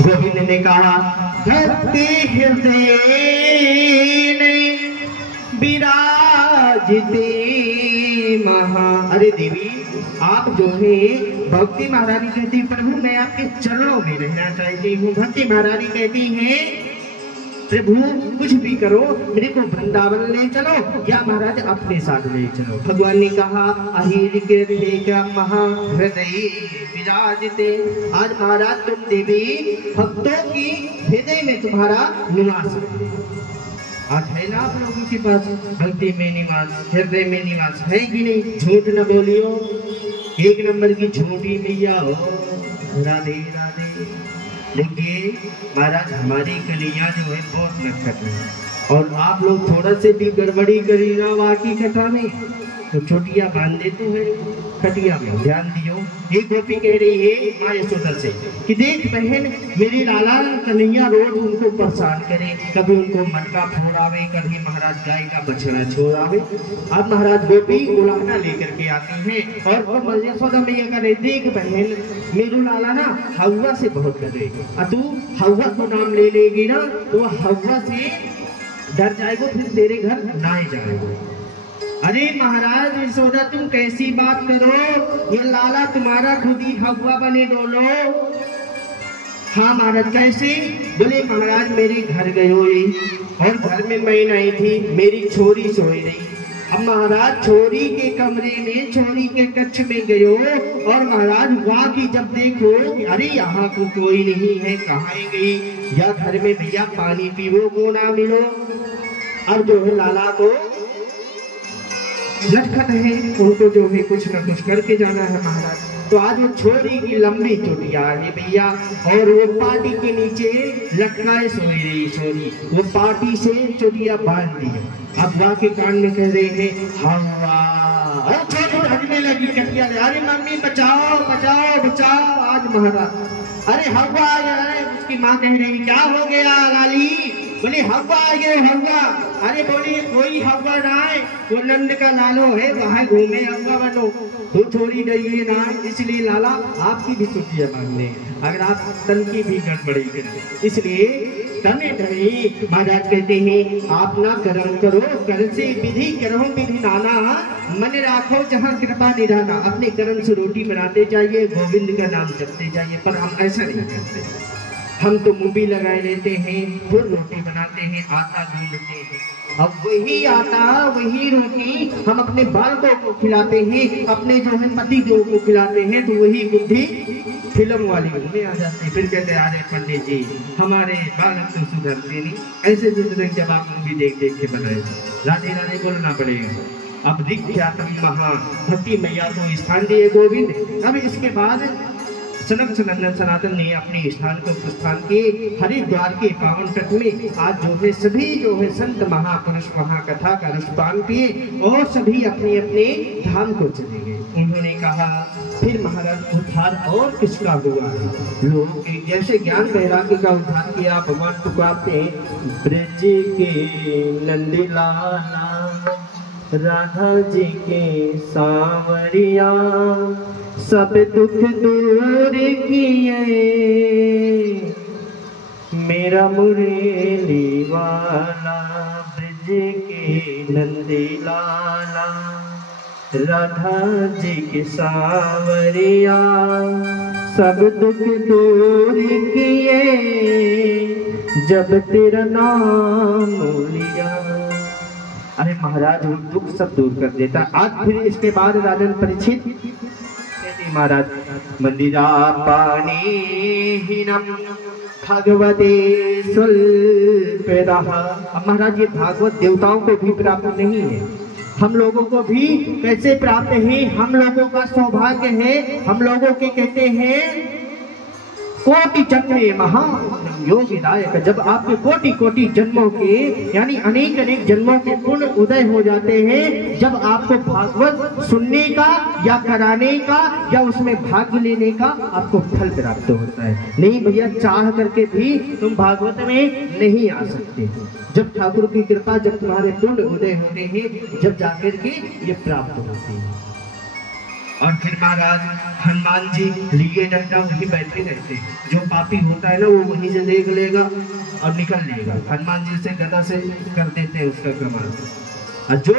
गोविंद ने कहा भक्ति हृदय विराजते महा। अरे देवी आप जो है भक्ति महारानी कहती प्रभु मैं आपके चरणों में रहना चाहती हूँ। भक्ति महारानी कहती है प्रभु कुछ भी करो मेरे को वृंदावन ले चलो या महाराज अपने साथ ले चलो। भगवान ने कहा अहिर के महा हृदय विराजते। आज महाराज तुम देवी भक्तों की हृदय में तुम्हारा निवास है। आज है ना आप लोगों के पास भक्ति में निवास, हृदय में निवास है कि नहीं? झूठ न बोलियो, एक नंबर की झूठी मैया हो। राधे राधे। देखिए महाराज हमारी कन्हैया जो है बहुत नटखट है और आप लोग थोड़ा से भी गड़बड़ी करी ना वाकी कथा में तो चोटियां बांध देते हैं खटिया में। ध्यान दियो। एक गोपी कह रही है माँ यशोदा से कि देख बहन मेरे लाला कन्हैया रोज उनको परेशान करे, कभी उनको मटका फोड़ावे, कभी महाराज गाय का बछड़ा छोड़ावे। अब महाराज गोपी उलाहना लेकर के आती हैं और यशोदा मैया कह रही देख बहन मेरू लाला ना हवा से बहुत डरे, तू हवा को नाम ले लेगी ना तो हवा से डर जाएगा फिर तेरे घर ना ही जाएगा। अरे महाराज यशोदा तुम कैसी बात करो, ये लाला तुम्हारा खुद ही हवा बने डोलो। हाँ महाराज कैसे? बोले महाराज मेरे घर गए और घर में मैं नहीं थी, मेरी छोरी सोई रही। अब महाराज छोरी के कमरे में छोरी के कक्ष में गयो और महाराज वहाँ की जब देखो अरे यहाँ को कोई नहीं है, कहाँ गई या घर में भैया पानी पीवो को ना मिलो। अब जो है लाला को लटखट है, उनको जो है कुछ न कुछ करके जाना है महाराज। तो आज वो छोरी की लंबी चोटिया है भैया और वो पार्टी के नीचे लटकाए सोई रही छोरी, वो पार्टी से चोटिया बांध दी। अब वहाँ के कान में कह रहे हैं हवा, छोटी हटने लगी कटिया। अरे मम्मी बचाओ बचाओ बचाओ। आज महाराज अरे हवा है। उसकी माँ कह रही क्या हो गया लाली? बोले हवा ये हवा। अरे बोली कोई हवा ना है, वो नंद का लालो है वहाँ घूमे हवा बनो तो थोड़ी गई ना, इसलिए लाला आपकी भी चुटिया मांगने अगर आप तन की भी गड़बड़ी करें, इसलिए तने धनी। महाराज कहते हैं आप ना कर्म करो कर से विधि करो विधि नाना, मन राखो जहाँ कृपा निधाना। अपने कर्म से रोटी बनाते जाइए, गोविंद का नाम जपते जाइए, पर हम ऐसा नहीं करते। हम तो मूवी लगाए लेते हैं, फिर रोटी बनाते हैं, आटा गूंदते हैं। अब वही आटा वही रोटी हम अपने बालकों को खिलाते हैं, अपने जो है पति को खिलाते हैं, तो वही बुद्धि फिल्म वाली में आ जाती है। फिर कहते हैं अरे पंडित जी हमारे बालक तो सुधरते नहीं। ऐसे सुधरे जब आप मूवी देख देख के बनाए राधे राधे बोलना पड़ेगा। अब ख्यात महान भक्ति मैया को स्थान दिए गोविंद। अब इसके बाद सनक सनंदन सनातन ने अपने स्थान को प्रस्थान किए हरिद्वार के पावन तट में। आज जो है सभी जो है संत महापुरुष महाकथा का रसपान पिए और सभी अपने अपने धाम को चले गए। उन्होंने कहा फिर महाराज उद्धार और किसका हुआ है? लोग जैसे ज्ञान वैराग्य का उद्धार किया भगवान पुकारते ब्रज के नंदलाला राधा जी के सांवरिया सब दुख दूर किए मेरा मुरली वाला। ब्रज के नंदी लाला राधा जी के सांवरिया सब दुख दूर किए जब तेरा नाम लिया। अरे महाराज वो दुख सब दूर कर देता। आज फिर इसके बाद राजन परीक्षित कहते महाराज मंदिरा पानी हीनम भगवते स्वल्पदः। अब महाराज ये भागवत देवताओं को भी प्राप्त नहीं है, हम लोगों को भी कैसे प्राप्त है? हम लोगों का सौभाग्य है, हम लोगों के कहते हैं कोटि जन्मे महान योगिदायक। जब आपके कोटि कोटि जन्मों के यानी अनेक अनेक जन्मों के पुण्य उदय हो जाते हैं, जब आपको भागवत सुनने का या कराने का या उसमें भाग लेने का आपको फल प्राप्त होता है। नहीं भैया चाह करके भी तुम भागवत में नहीं आ सकते। जब ठाकुर की कृपा, जब तुम्हारे पुण्य उदय होते हैं, जब जाकर के ये प्राप्त होते हैं। और फिर महाराज हनुमान जी लिए डंडा वहीं बैठे रहते, जो पापी होता है ना वो वहीं से देख लेगा और निकल लेगा, हनुमान जी से गदा से कर देते हैं उसका कमाल। और जो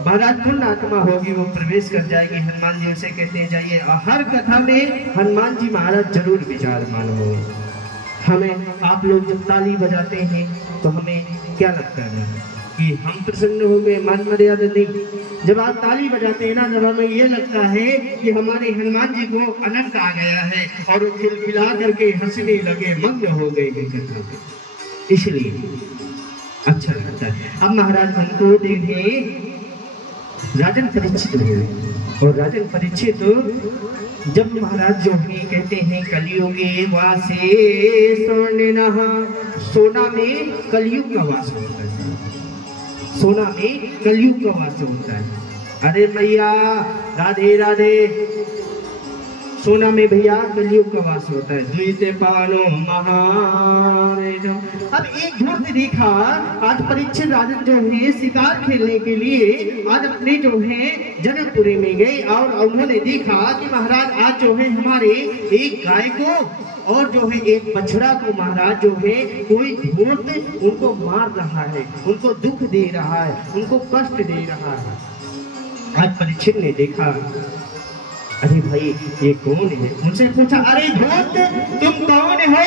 महाराज पूर्ण आत्मा होगी वो प्रवेश कर जाएगी, हनुमान जी उसे कहते हैं जाइए। और हर कथा में हनुमान जी महाराज जरूर विचारमान हो। हमें आप लोग जब ताली बजाते हैं तो हमें क्या लगता है कि हम प्रसन्न हो गए, मान मर्यादा नहीं। जब आप ताली बजाते हैं ना, जब हमें ये लगता है कि हमारे हनुमान जी को आनंद आ गया है और वो खिलखिला करके हंसने लगे, मग्न हो गए, इसलिए अच्छा लगता है। अब महाराज उनको देखे राजन परीक्षित हुए, और राजन परीक्षित जब महाराज जो है कहते हैं कलियुगे वासे सोना, सोना में कलयुग का वास होता है, सोना में कलयुग का वास होता है। अरे मैया राधे राधे, सोना में भैया कलयुग का वास होता है। द्विते पानो महारे। अब एक धूर्त देखा, आज परीक्षित राजन जो है शिकार खेलने के लिए आज अपने जो है जनकपुरी में गए, और उन्होंने देखा कि महाराज आज जो है हमारे एक गाय को और जो है एक बछड़ा को महाराज जो है कोई धूर्त उनको मार रहा है, उनको दुख दे रहा है, उनको कष्ट दे रहा है। आज परीक्षित ने देखा, अरे भाई ये कौन है? उनसे पूछा, अरे धूर्त तुम कौन हो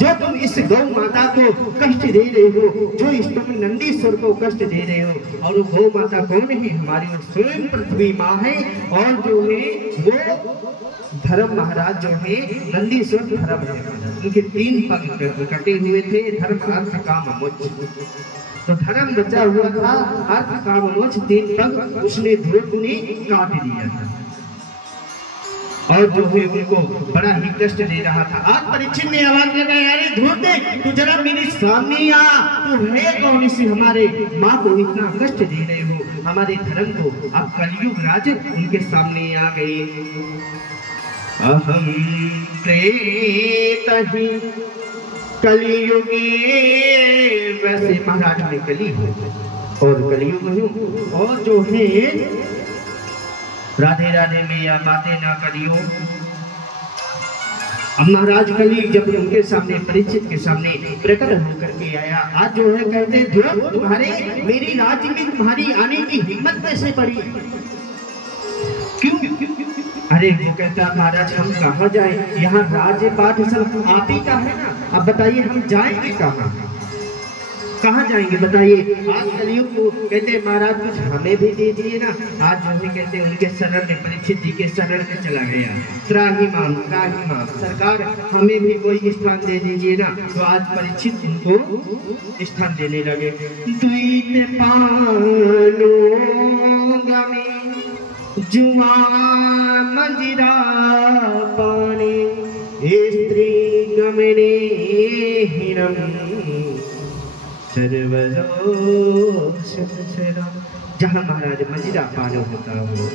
जो तुम इस गौ माता को कष्ट दे रहे हो, जो इस तुम नंदीश्वर को कष्ट दे रहे हो? और वो गौ माता कौन है? हमारी स्वयं पृथ्वी माँ है, और जो है वो धर्म महाराज जो है नंदीश्वर धर्म है। उनके 3 पंख कटे हुए थे, धर्म अर्थ काम मोक्ष। तो धर्म बचा हुआ था, अर्थ काम मोक्ष 3 पंख उसने धूर्त ने काट दिया था, और जो है उनको बड़ा ही कष्ट दे रहा था। आज परीक्षित ने आवाज लगाई, अरे धूर्त तू जरा मेरे सामने आ, तू है कौन सी हमारे माँ को इतना कष्ट दे रहे हो, हमारे धर्म को? अब कलयुग राज उनके सामने आ गए। अहम प्रेतहि कलियुगे, वैसे महाराज में कली हो और कलियुग हूँ, और जो है राधे राधे में या बातें ना करियो। अब महाराज कली जब उनके सामने परीक्षित के सामने प्रकट होकर के आया, आज जो है कहते ध्रुव तुम्हारे मेरी राज्य में तुम्हारी आने की हिम्मत कैसे पड़ी? क्यों? अरे वो कहता महाराज हम कहाँ जाए, यहाँ राज्य पाठ सब आप ही का है ना, अब बताइए हम जाएंगे कहाँ जाएंगे बताइए? आज कलयुग को कहते महाराज कुछ हमें भी दे दिए ना। आज जो है कहते उनके शरण में, परीक्षित जी के शरण में चला गया, त्राहिमाम सरकार हमें भी कोई स्थान दे दीजिए ना। तो आज परीक्षित उनको स्थान देने लगे। द्वित पानो गमे जुआ मंजिरा पानी, स्त्री गमने हिरम जहाँ महाराज मंजिरा पानो होता हो,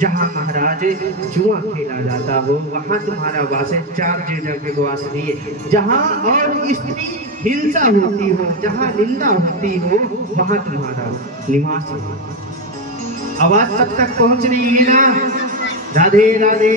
जहाँ महाराज जुआ खेला जाता हो, वहाँ तुम्हारा वास है। 4 जगह के वास दिए, जहाँ और स्त्री हिंसा होती हो, जहाँ निंदा होती हो, वहाँ तुम्हारा निवास है। आवाज सब तक पहुँच रही है ना? राधे राधे।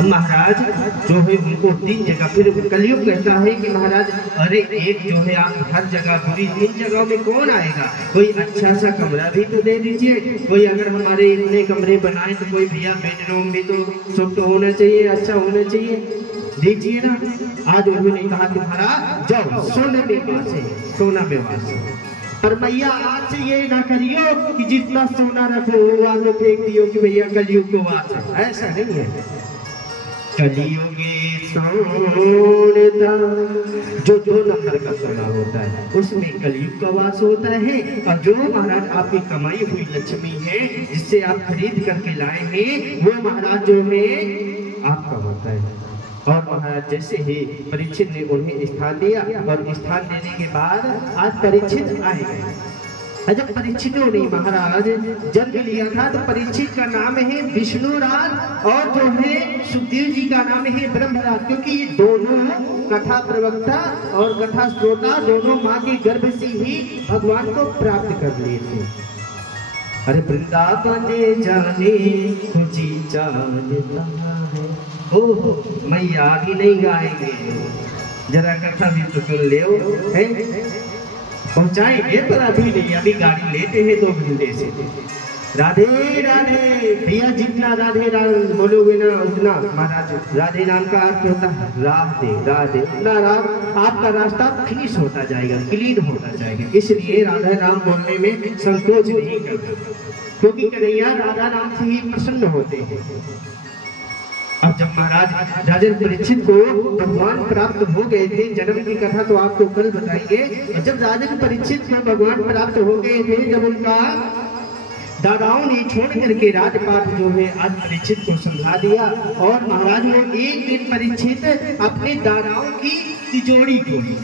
महाराज जो है उनको 3 जगह, फिर कलयुग कहता है कि महाराज अरे एक जो है आप हर जगह पूरी 3 जगहों में कौन आएगा, कोई अच्छा सा कमरा भी तो दे दीजिए। कोई अगर हमारे इतने कमरे बनाए तो कोई भैया बेडरूम भी तो सब तो होना चाहिए, अच्छा होना चाहिए, दीजिए ना। आज उन्होंने कहा कि महाराज जाओ सोने में वास है, सोना में वास है। पर मैया आज से ये ना करियो कि जितना सोना रखो वो आज फेंक दियो कि भैया कलयुग को वास है, ऐसा नहीं है। कलियुगे सोनता, जो 2 नंबर का सोना होता है उसमें कलयुग का वास होता है। और जो महाराज आपकी कमाई हुई लक्ष्मी है, जिससे आप खरीद करके लाए हैं, वो महाराज जो है आपका होता है। और महाराज जैसे ही परीक्षित ने उन्हें स्थान दिया, और स्थान देने के बाद आज परीक्षित आए। जब परीक्षितों ने महाराज जन्म लिया था तो परीक्षित का नाम है विष्णुराज, और जो है सुखदेव जी का नाम है ब्रह्मराज, क्योंकि ये दोनों कथा प्रवक्ता और कथा श्रोता दोनों माँ के गर्भ से ही भगवान को प्राप्त कर लिए थे। अरे वृंदावन जाने कुछ चाहता है। ओ मैया आगे नहीं गाएंगे, जरा कथा भी तो सुन ले है। पहुंचाएंगे पर अभी नहीं, अभी गाड़ी लेते हैं 2 घंटे से। राधे राधे भैया, जितना राधे राधे बोलोगे ना उतना महाराज। राधे नाम का अर्थ होता है राधे राधे, उतना राम आपका रास्ता फिनिश होता जाएगा, क्लीन होता जाएगा। इसलिए राधा नाम बोलने में संकोच नहीं करना, क्योंकि कन्हैया राधा नाम से ही प्रसन्न होते हैं। अब जब महाराज राजन परीक्षित को भगवान प्राप्त हो गए थे, जन्म की कथा तो आपको कल बताएंगे। जब राजन परीक्षित को भगवान प्राप्त हो गए थे, जब उनका दादाओं ने छोड़ करके राजपाट जो है आज परीक्षित को समझा दिया, और महाराज वो एक दिन परीक्षित अपने दादाओं की तिजोरी खोली।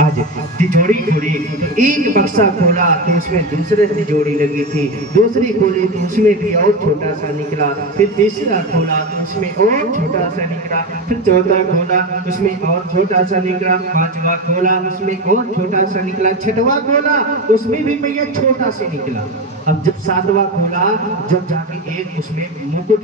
आज तिजोरी खोली तो एक बक्सा खोला तो उसमें दूसरे तिजोरी लगी थी, दूसरी खोली तो उसमें भी और छोटा सा निकला, फिर तीसरा खोला तो उसमें और छोटा सा निकला, फिर चौथा खोला उसमें और छोटा सा निकला, पांचवा खोला उसमें और छोटा सा निकला, छठवा खोला उसमें भी भैया छोटा सा निकला। अब जब सातवां खोला, जब जाके एक उसमें मुकुट